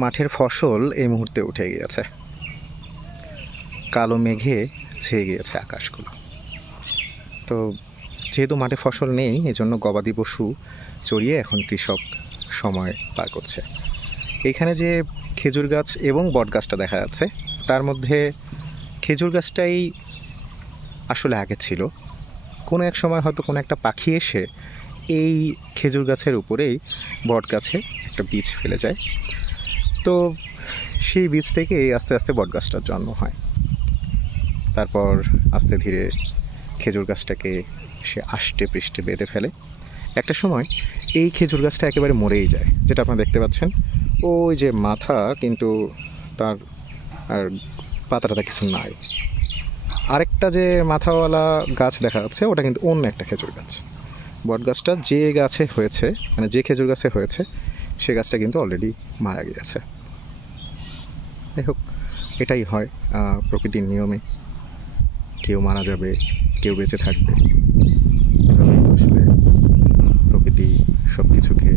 মাঠের ফসল এই মুহূর্তে উঠে গিয়েছে, কালো মেঘে ছেয়ে গিয়েছে আকাশগুলো। তো যেহেতু মাঠে ফসল নেই, এজন্য গবাদি পশু চড়িয়ে এখন কৃষক সময় পার করছে। এখানে যে খেজুর গাছ এবং বট গাছটা দেখা যাচ্ছে, তার মধ্যে খেজুর গাছটাই আসলে আগে ছিল। কোনো এক সময় হয়তো কোনো একটা পাখি এসে এই খেজুর গাছের উপরেই বট গাছে একটা বীজ ফেলে যায়। তো সেই বীজ থেকেই আস্তে আস্তে বট গাছটার জন্ম হয়। তারপর আস্তে ধীরে খেজুর গাছটাকে সে আষ্টে পৃষ্ঠে বেঁধে ফেলে। একটা সময় এই খেজুর গাছটা একেবারে মরেই যায়, যেটা আপনারা দেখতে পাচ্ছেন। ওই যে মাথা, কিন্তু তার আর পাতাটা কিছু নাই। আরেকটা যে মাথাওয়ালা গাছ দেখা যাচ্ছে, ওটা কিন্তু অন্য একটা খেজুর গাছ। বট গাছটা যে গাছে হয়েছে, মানে যে খেজুর গাছে হয়েছে, সে গাছটা কিন্তু অলরেডি মারা গিয়েছে। যাই হোক, এটাই হয় প্রকৃতির নিয়মে। কেউ মারা যাবে, কেউ বেঁচে থাকবে। আসলে প্রকৃতি সব কিছুকে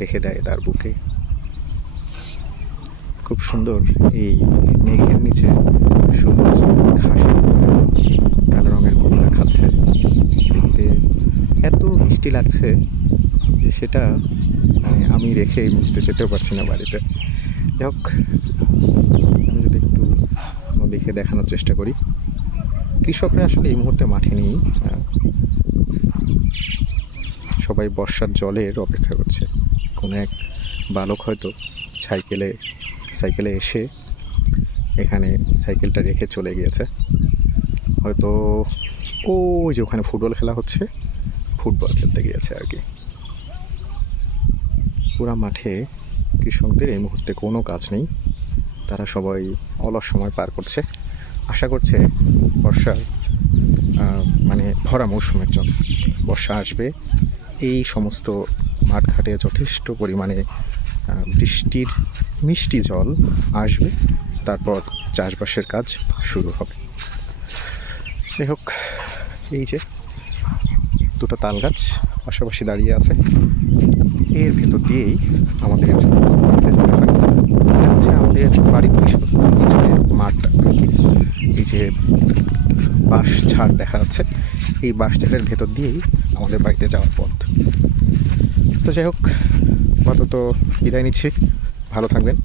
রেখে দেয় তার বুকে। খুব সুন্দর এই মেঘের নিচে সবুজ ঘাসে কালো রঙের কমলা খাচ্ছে, দেখতে এত মিষ্টি লাগছে যে সেটা মানে আমি রেখে এই মুহূর্তে যেতেও পারছি না বাড়িতে। যাই হোক, আমি যদি একটু নদীকে দেখানোর চেষ্টা করি, কৃষকরা আসলে এই মুহূর্তে মাঠে নেই, সবাই বর্ষার জলের অপেক্ষা করছে। কোনো এক বালক হয়তো সাইকেলে এসে এখানে সাইকেলটা রেখে চলে গিয়েছে। হয়তো ওই যে ওখানে ফুটবল খেলা হচ্ছে, ফুটবল খেলতে গিয়েছে আর কি। পুরা মাঠে কৃষকদের এই মুহূর্তে কোনো কাজ নেই, তারা সবাই অলস সময় পার করছে। আশা করছে বর্ষার মানে ভরা মৌসুমের জন্য বর্ষা আসবে, এই সমস্ত মাঠঘাটে যথেষ্ট পরিমাণে বৃষ্টির মিষ্টি জল আসবে, তারপর চাষবাসের কাজ শুরু হবে। যাই হোক, এই যে দুটো তাল গাছ পাশাপাশি দাঁড়িয়ে আছে, এর ভেতর দিয়েই আমাদের আমাদের বাড়ির পিছনের মাঠটা। এই যে বাঁশ ঝাড় দেখা যাচ্ছে, এই বাঁশ ঝাড়ের ভেতর দিয়েই আমাদের বাড়িতে যাওয়ার পথ। তো যাই হোক, আপাতত বিদায় নিচ্ছি, ভালো থাকবেন।